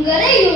ડુંગરે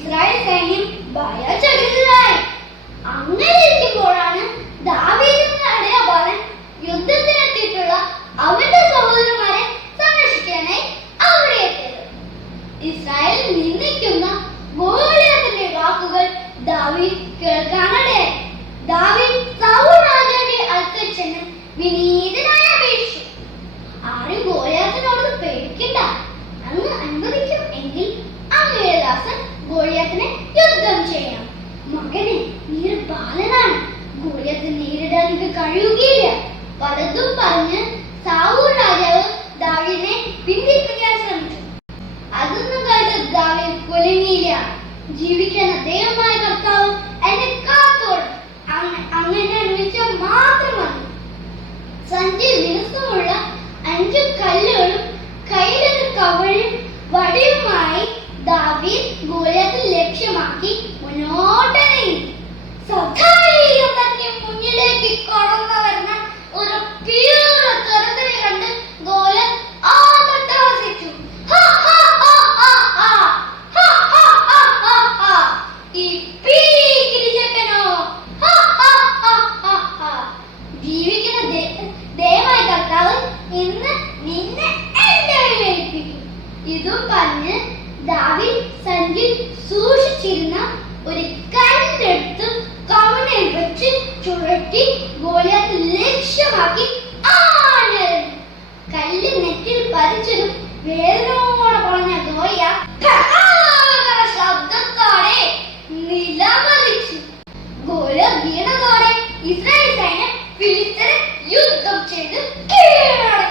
Israel സൈന്യം ഭയചകിതരായി അങ്ങനെ ഇരിക്കുമ്പോഴാണ് ദാവീദിന്റെ അടയാളൻ യുദ്ധത്തിനെത്തിയിട്ടുള്ള അവന്റെ സഹോദരന്മാരെ സംരക്ഷിക്കാനായി അവിടെ എത്തിയത്. ഇസ്രായേൽ നിന്ദിക്കുന്ന ഗോലിയാത്തിന്റെ വാക്കുകൾ ദാവീദ് കേൾക്കാനിടയായി ദാവീദ് സൗ രാജാവിന്റെ അടുക്കൽ ചെന്ന് വിനീതനായി ബാലനാണ്. ഗോലിയാത്ത് നേരിടാൻ ഇത് കഴിയുകയില്ല. പലതും പറഞ്ഞ് സാവൂർ രാജാവ് ദാവിനെ പിന്തിരിപ്പിക്കാൻ ശ്രമിച്ചു. അതൊന്നും കണ്ട് ദാവി കുലുങ്ങിയില്ല ജീവിക്കാൻ ദൈവമായ ഇതും പറഞ്ഞ് ദാവീദ് സഞ്ജി സൂക്ഷിച്ചിരുന്ന ഒരു കല്ലെടുത്ത് കവണയിൽ വെച്ച് ചുഴറ്റി ഗോലിയാത്ത് ലക്ഷ്യമാക്കി കല്ല് നെറ്റിൽ പതിച്ചതും വേദനയോടെ പറഞ്ഞ ഗോയ ശബ്ദത്തോടെ നിലമറിച്ചു ഗോല വീണതോടെ ഇസ്രായേൽ സൈന്യം ഫിലിസ്തീനെ യുദ്ധം ചെയ്ത് കീഴടക്കി.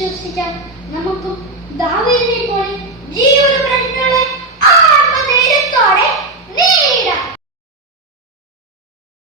വിശ്വസിച്ചാൽ നമുക്കും ദാവീദിനെ പോലെ ജീവിതം